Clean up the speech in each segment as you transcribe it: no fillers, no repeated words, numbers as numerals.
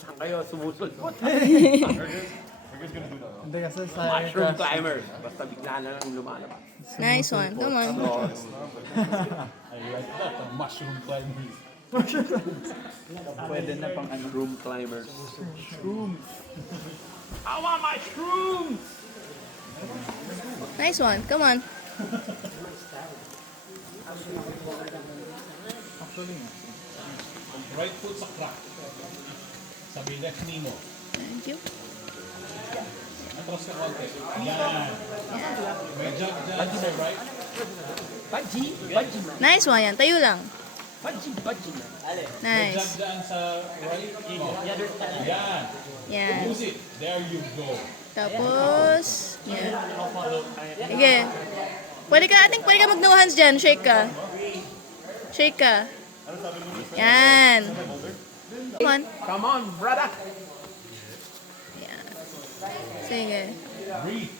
Saan kayo sumusulpot? Hindi kasi sa Mushroom climbers. Basta bigla na lang lumalabas. Nice one. Come on. I like that, mushroom climbers. pwede na pang ano. Room climbers. Shrooms. I want my shrooms! Nice one. Come on. Actually nga. Right foot sa crack. Sabi left knee mo. Thank you. Atras ka konti. Yan. May jump dyan sa right. Baji! Baji man. Nice one yan. Tayo lang. Baji! Baji man. May jump Nice. dyan sa right. Yan. Yan. Use it. There you go. Tapos, yan. Sige. Pwede ka mag no hands dyan. Shake ka. Shake ka. Yan. Come on. Come on, brother! Yan. Sige. Breathe.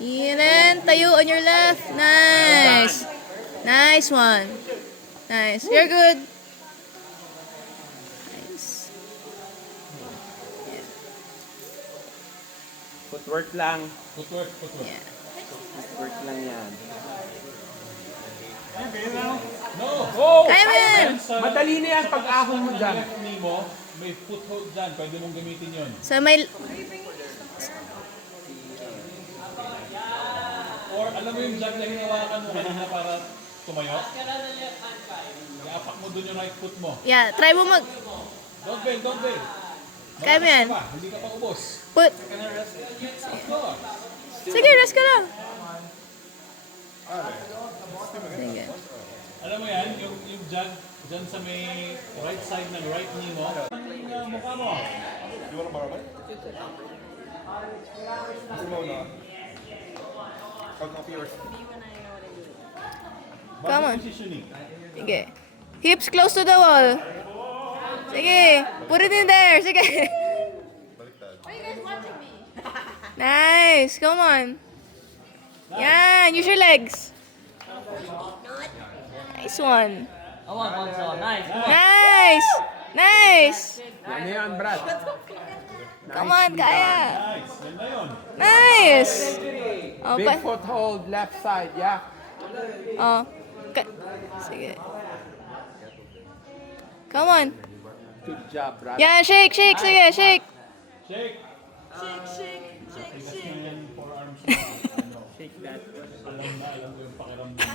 And then, tayo on your left. Nice. Nice one. Nice. You're good. Nice. Footwork lang. Footwork, footwork. Yeah. Footwork lang yan. No! Oh! Kaya mo yan. Madali na yan pag ahon mo Sa dyan. left knee mo, may foothold dyan. Pwede mong gamitin yun. So, may... Or alam mo yung jab na hinawakan mo kanina para tumayo? Iapak mo dun yung right foot mo. Yeah, try mo mag... Don't bail, don't bail. Kaya mo yan. Hindi ka pa ubos. Put... Go. Sige, rest ka lang. Sige. Alam mo yan, yung jab dyan sa may right side ng right knee mo. Ang mukha mo. Come on. Positioning. Sige. Hips close to the wall. Sige. Put it in there. Sige. Nice. Come on. Yan. Use your legs. Nice one. Come on, Bonzo. Nice. Nice. Nice. Yan na yan, Brad. Come on, kaya. Nice. Yan na yun. Nice. Oh, Big pa. foothold, left side, yeah. Oh. Sige. Come on. Good job, Brad. Yan, shake, shake. Sige, shake. Shake. Tigas na yan, forearms mo. Shake that. Alam ko yung pakiramdam.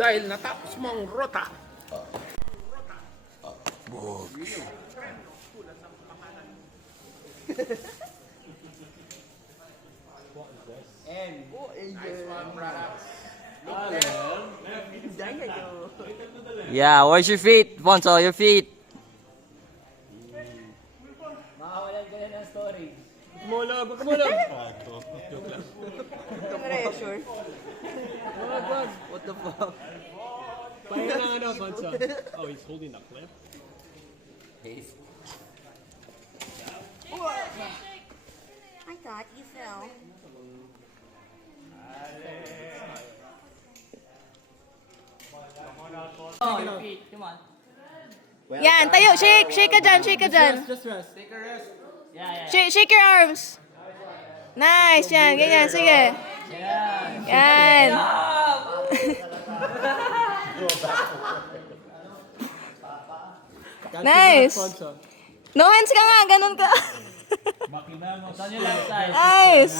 Dahil natapos mo ang rota. Yeah, where's your feet, Bonzo? Your feet. What the fuck? Oh, he's holding a clip? I thought you fell. Oh, your feet. Come on. Yan, tayo. Shake. Shake ka dyan. Shake ka dyan. Just rest. Yeah. Shake your arms. Nice. Yan. Ganyan. Sige. Yan. Nice. No hands ka nga. Ganun ka. Makinamos. On your left side. Nice.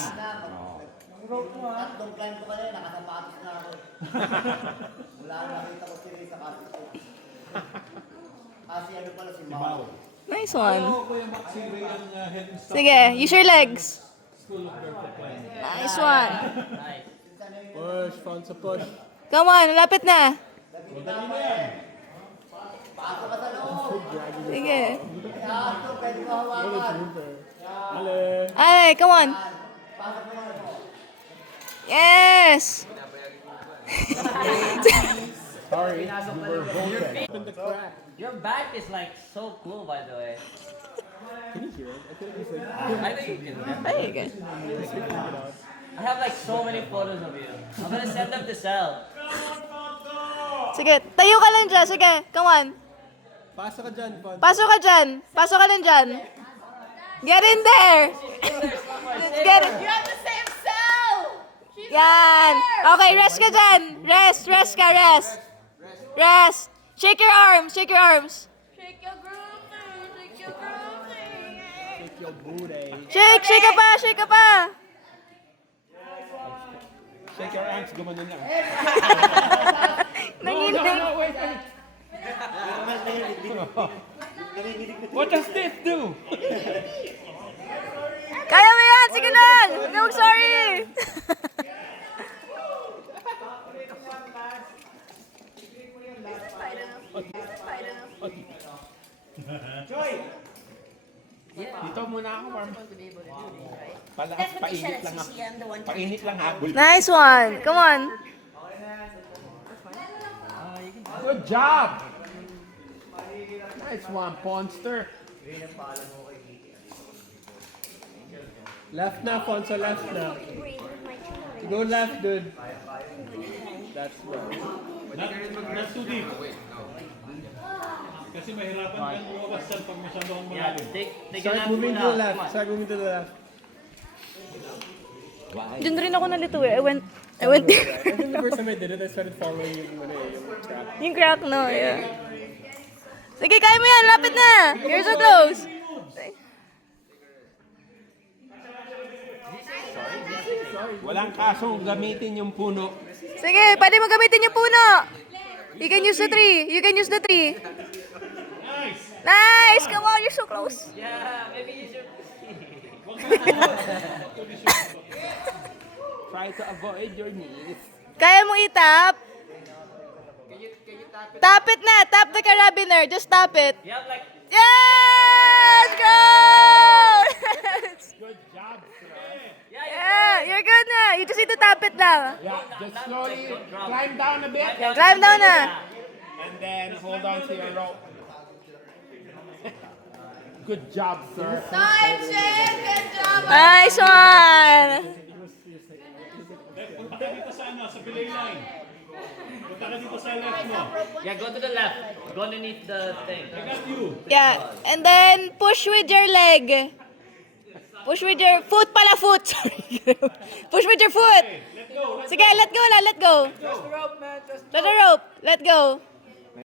Mau. Nice one. Ako yung si Ray ang head and start Sige. Use your legs. school of perfect plan. Nice one. Nice. Push, front sa push. Come on. Lapit na. Madali na yan. Sige. Ale. Ay, come on. Yes. Sorry, you were voted. Open the crack. Your back is like so cool, by the way. Can you hear it? I think you said. I think you can. Ay, good. I have like so many photos of you. I'm gonna send them to Sel. Sige, tayo ka lang dyan. Sige, come on. Pasok ka dyan, Pon. Pasok ka dyan. Pasok ka lang dyan. Get in there. Get in. You have the same cell. Yan. Okay, rest ka dyan. Rest ka, rest. Rest. Shake your arms, shake your arms. Shake your groovy, shake your groovy. Take your booty. Shake ka pa, shake ka pa. Shake your arms, gumanon lang. Nanginig. Wait. What does this do? Kaya mo yan, sige lang. Huwag na sorry. Dito muna ako, warm. That's what they said at CCM, the one time. Painit lang ha. Nice one. Come on. Good job. Nice one, Ponster. Left na, Fonso, left na. Breathe with my tongue. Go left, dude. That's right. Not too deep. Kasi mahirapan kang umawas dyan pag masyadong Yeah, malalim. take a Start lap moving muna. to the left. Come on. Start moving to the left. Diyan rin ako nalito eh. I went there. I think the first time I did it, I started following yung trap. Yung crack, no? Yeah. Sige, kaya mo yan. Lapit na. You're so close. Walang kasong gamitin yung puno. Sige, pwede mo gamitin yung puno. You can use the tree. You can use the tree. Nice! Come on, you're so close. Yeah, maybe use your... Try to avoid your knees. Kaya mo itap? Tap it na. Tap the carabiner. Just tap it. You have like... Yes! Go! Good job, sir. Yeah, you're good na. You just need to tap it lang. Yeah, just slowly climb down a bit. Climb down na. And then hold on to your rope. Good job, sir. Nice, Shane. Good job. Nice one! Punta ka dito sa ano, sa belay line. Punta ka dito sa left mo. Yeah, go to the left. Go underneath the thing. I got you. Yeah, and then push with your leg. Push with your foot pala, foot. Sorry. Push with your foot. Sige, let go lang, let go. Trust the rope, man. Trust the rope. Let go.